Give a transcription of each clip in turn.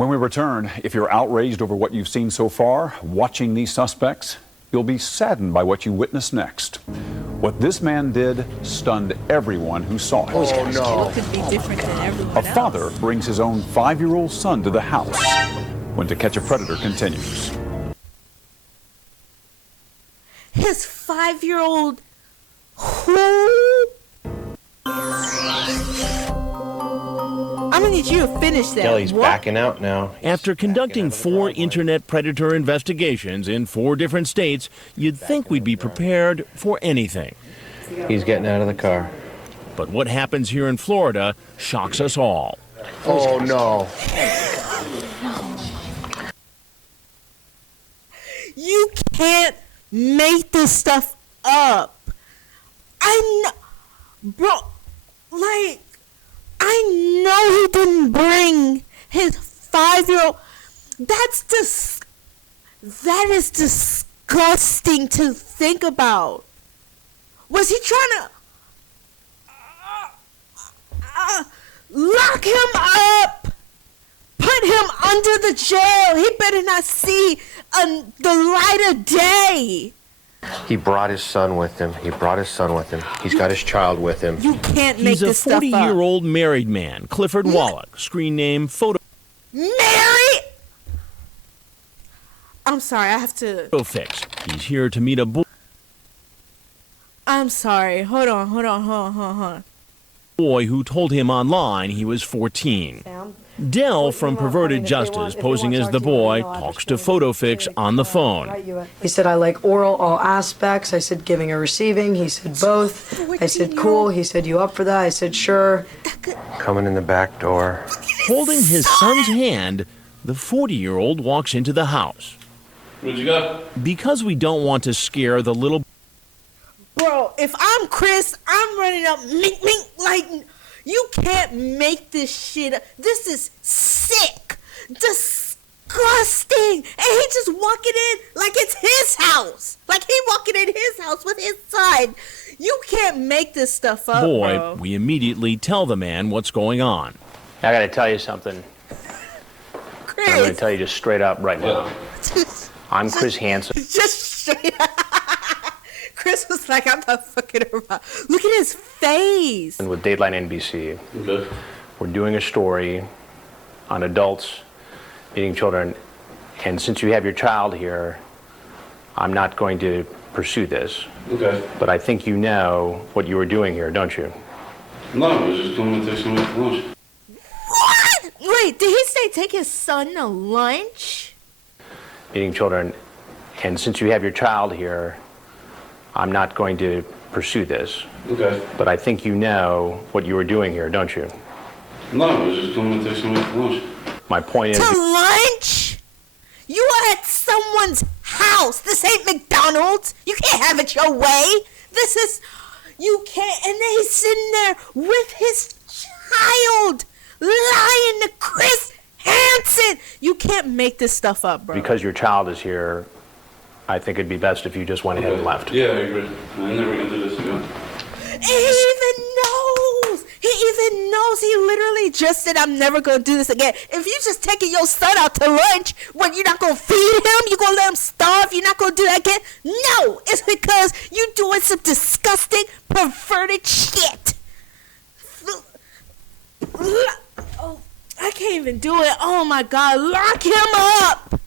When we return, if you're outraged over what you've seen so far, watching these suspects, you'll be saddened by what you witness next. What this man did stunned everyone who saw it. Oh, no. It could be different than everyone A father else. brings his own 5-year-old son to the house when To Catch a Predator continues. His 5-year-old who? I'm gonna need you to finish that. Kelly's What? backing out now. After conducting 4 internet predator investigations in 4 different states, you'd think we'd be prepared for anything. He's getting out of the car. But what happens here in Florida shocks us all. Oh, no. You can't make this stuff up. I know, bro, like, I know he didn't bring his 5-year-old. That is disgusting to think about. Was he trying to lock him up? Put him under the jail. He better not see the light of day. He brought his son with him. He's got his child with him. You can't make He's a this stuff up. 40-year-old married man, Clifford Wallach, screen name Photo Mary! I'm sorry, I have to... Fix. He's here to meet a I'm sorry. Hold on. boy who told him online he was 14. Dell from Perverted Justice, posing as the boy, talks to PhotoFix on the phone. He said, I like oral, all aspects. I said, giving or receiving. He said, both. I said, cool. He said, you up for that? I said, sure. Coming in the back door. Holding his son's hand, the 40-year-old walks into the house. Where'd you go? Because we don't want to scare the little... Bro, if I'm Chris, I'm running up, mink, mink, like, you can't make this shit up. This is sick, disgusting, and he just walking in like it's his house. Like he walking in his house with his son. You can't make this stuff up, boy, bro. we immediately tell the man what's going on. I gotta tell you something. Chris. I'm gonna tell you just straight up right now. I'm Chris HANSON. Just straight up. Chris was like, I'm not fucking around. Look at his face. And with Dateline NBC, Okay. we're doing a story on adults meeting children. And since you have your child here, I'm not going to pursue this. Okay. But I think you know what you were doing here, don't you? No, I was just going to take somebody to lunch. What? Wait, did he say take his son to lunch? Meeting children. And since you have your child here, I'm not going to pursue this. Okay. But I think you know what you were doing here, don't you? No, I was just going to take somebody to lunch. My point is... To lunch? You are at someone's house. This ain't McDonald's. You can't have it your way. This is... You can't... And then he's sitting there with his child, lying to Chris Hansen. You can't make this stuff up, bro. Because your child is here, I think it'd be best if you just went ahead and left. Yeah, I agree. I'm never going to do this again. He even knows. He literally just said, I'm never going to do this again. If you just taking your son out to lunch, what, you're not going to feed him? You're going to let him starve? You're not going to do that again? No, it's because you're doing some disgusting, perverted shit. Oh, I can't even do it. Oh, my God. Lock him up.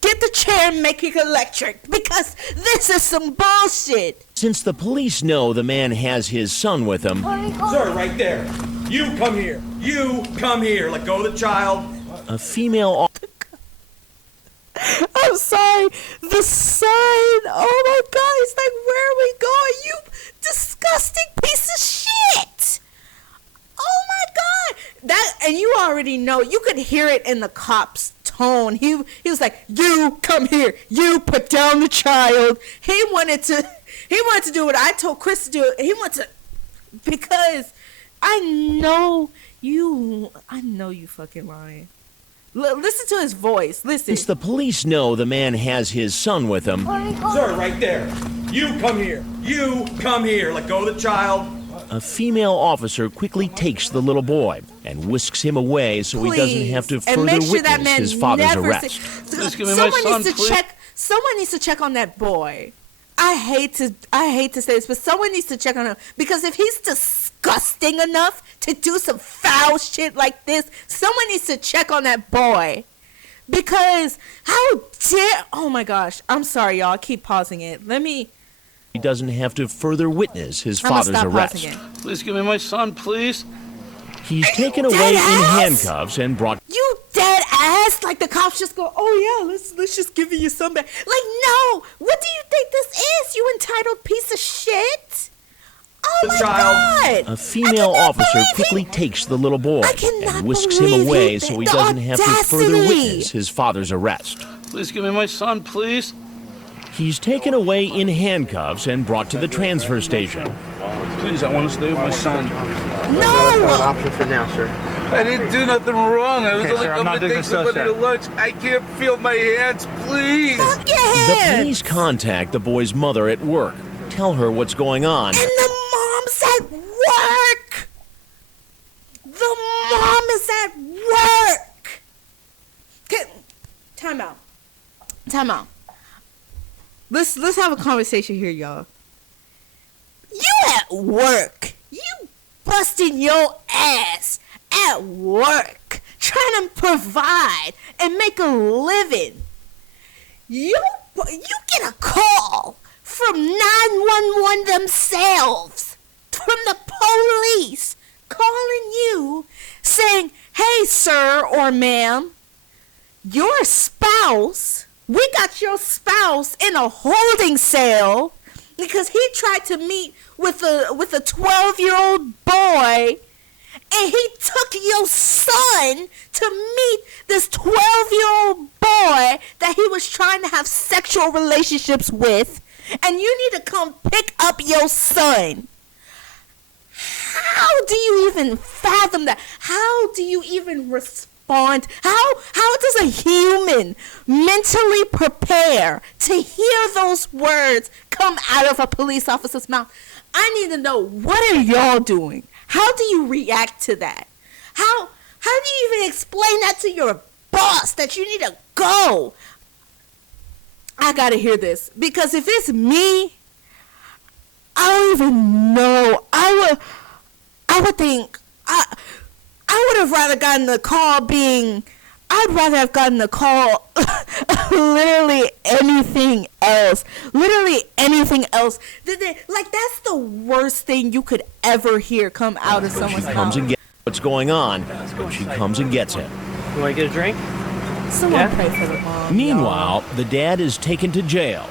Get the chair and make it electric, because this is some bullshit. Since the police know the man has his son with him, Sir, right there. You come here. You come here. Let go of the child. a female I'm sorry. The son. Oh my God. He's like, where are we going? You disgusting piece of shit. Oh my God. That, and you already know, you could hear it in the cop's tone. He was like, you come here. You put down the child. He wanted to do what I told Chris to do. He wanted to, because I know you fucking lying. Listen to his voice. Listen. Since the police know the man has his son with him, Sir, right there. You come here. You come here. Let go of the child. A female officer quickly takes the little boy and whisks him away so he doesn't have to And further make sure that witness man his father's never arrest. Please give me my son, please. Someone needs to check on that boy. I hate to say this, but someone needs to check on him, because if he's disgusting enough to do some foul shit like this, someone needs to check on that boy. Because oh my gosh, I'm sorry y'all, I keep pausing it. He doesn't have to further witness his father's arrest. Please give me my son, please. He's taken away in handcuffs and brought. You dead ass? Like the cops just go, oh yeah, let's just give you your son back. Like, no, what do you think this is, you entitled piece of shit? Oh my God! A female officer quickly takes the little boy and whisks him away so he doesn't have to further witness his father's arrest. Please give me my son, please. He's taken away in handcuffs and brought to the transfer station. Please, I want to stay with my son. That's not an option for now, sir. I didn't do nothing wrong. I was Okay, only sir, I'm coming not to doing take so, somebody sir. to lunch. I can't feel my hands, please. Fuck your The hands. police contact the boy's mother at work, tell her what's going on. And the mom's at work. The mom is at work. Okay, time out. Let's have a conversation here, y'all. You at work. You busting your ass at work, trying to provide and make a living. You get a call from 911 themselves, from the police, calling you, saying, hey, sir or ma'am, your spouse, we got your spouse in a holding cell because he tried to meet with a 12-year-old boy, and he took your son to meet this 12-year-old boy that he was trying to have sexual relationships with, and you need to come pick up your son. How do you even fathom that? How do you even respond? How does a human mentally prepare to hear those words come out of a police officer's mouth? I need to know, what are y'all doing? How do you react to that? How do you even explain that to your boss that you need to go? I gotta hear this, because if it's me, I don't even know. I would think I would have rather gotten the call I'd rather have gotten the call literally anything else. Literally anything else. Like, that's the worst thing you could ever hear come out of someone's mouth. Comes and gets what's going on, but she comes and gets him. You want to get a drink? Someone pray for the mom. Meanwhile, the dad is taken to jail,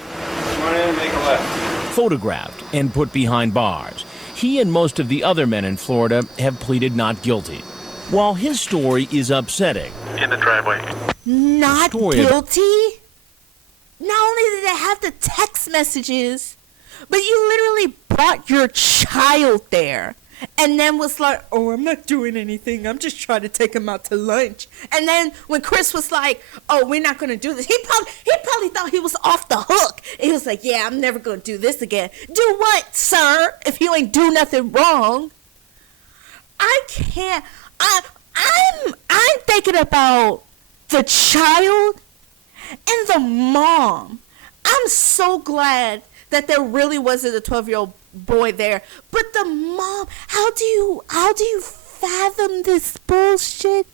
Come on in and make a left. photographed, and put behind bars. He and most of the other men in Florida have pleaded not guilty. While his story is upsetting, In the driveway. Not Story of- guilty? Not only did they have the text messages, but you literally brought your child there and then was like, oh, I'm not doing anything. I'm just trying to take him out to lunch. And then when Chris was like, oh, we're not going to do this, he probably thought he was off the hook. He was like, yeah, I'm never going to do this again. Do what, sir, if you ain't do nothing wrong? I can't. I'm thinking about the child and the mom. I'm so glad that there really wasn't a 12-year-old boy there. But the mom, how do you fathom this bullshit?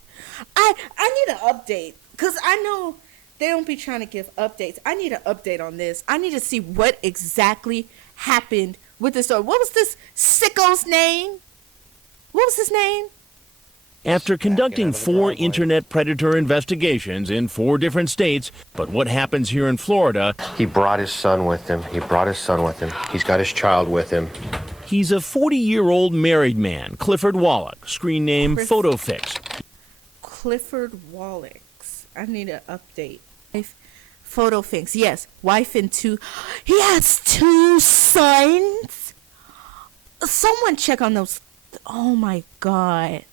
I need an update, because I know they don't be trying to give updates. I need an update on this. I need to see what exactly happened with this story. What was this sicko's name? What was his name? after conducting 4 internet predator investigations in 4 different states. But what happens here in Florida? He brought his son with him. He's got his child with him. He's a 40-year-old married man, Clifford Wallach, screen name PhotoFix. Clifford Wallach. I need an update. PhotoFix, yes. Wife and 2. He has 2 sons? Someone check on those. Oh my God.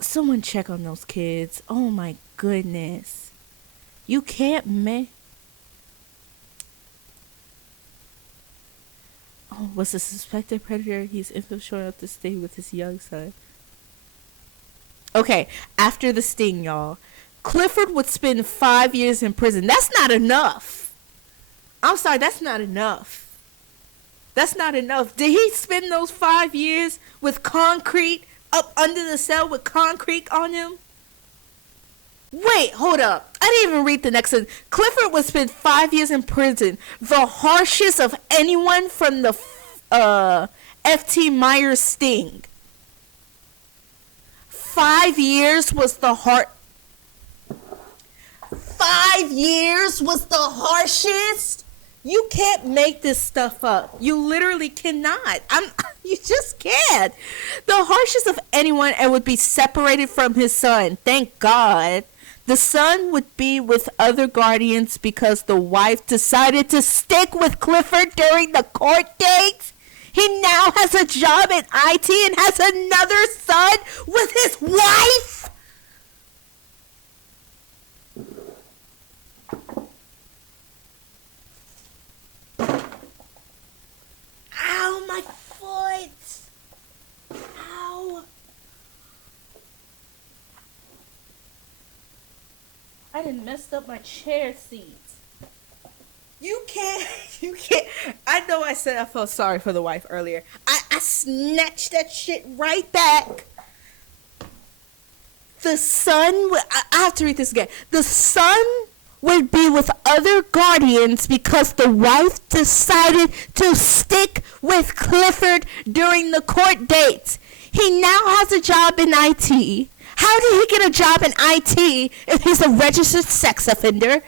Someone check on those kids. Oh my goodness. You can't was a suspected predator. He's infiltrated up the state with his young son. Okay, after the sting, y'all, Clifford would spend 5 years in prison. That's not enough. I'm sorry, that's not enough. That's not enough. Did he spend those 5 years with concrete up under the cell with concrete on him? Wait, hold up. I didn't even read the next one. Clifford would spend 5 years in prison, the harshest of anyone from the F.T. Myers sting. 5 years was the 5 years was the harshest? You can't make this stuff up. You literally cannot. You just can't. The harshest of anyone, and would be separated from his son. Thank God. The son would be with other guardians because the wife decided to stick with Clifford during the court dates. He now has a job in IT and has another son with his wife. Ow, my foot. Ow. I done messed up my chair seats. You can't. I know I said I felt sorry for the wife earlier. I snatched that shit right back. The son, I have to read this again. The son would be with other guardians because the wife decided to stick with Clifford during the court dates. He now has a job in IT. How did he get a job in IT if he's a registered sex offender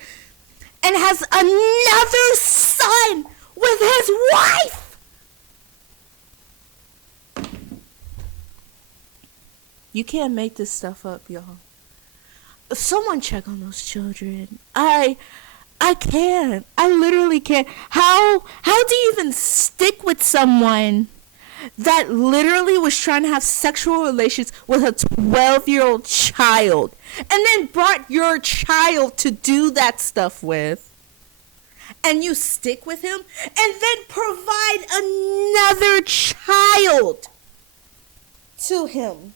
and has another son with his wife? You can't make this stuff up, y'all. Someone check on those children. I can't. I literally can't. How do you even stick with someone that literally was trying to have sexual relations with a 12-year-old child and then brought your child to do that stuff with, and you stick with him and then provide another child to him?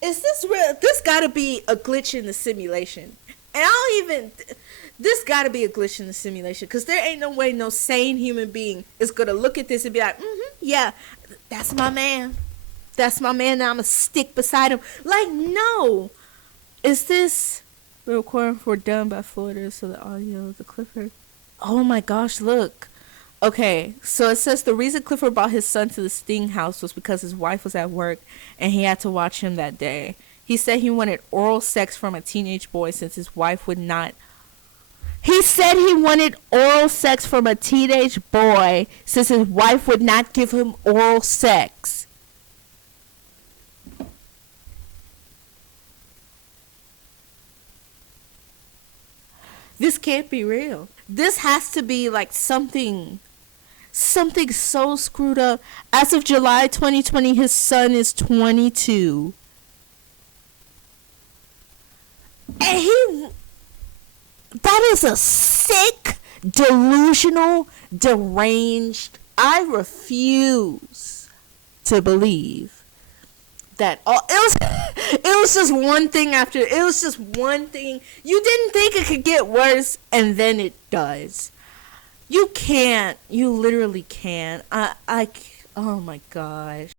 Is this real? This gotta be a glitch in the simulation. And this gotta be a glitch in the simulation, because there ain't no way no sane human being is gonna look at this and be like, yeah, that's my man. That's my man, now I'm gonna stick beside him. Like, no. Is this the recording for done by Florida, so the audio of the Clifford? Oh my gosh, look. Okay, so it says the reason Clifford brought his son to the Sting house was because his wife was at work and he had to watch him that day. He said he wanted oral sex from a teenage boy since his wife would not. He said he wanted oral sex from a teenage boy since his wife would not give him oral sex. This can't be real. This has to be like something so screwed up. As of July 2020, his son is 22. And that is a sick, delusional, deranged. I refuse to believe that it was just one thing after. It was just one thing. You didn't think it could get worse, and then it does. You can't. You literally can't. Oh my gosh.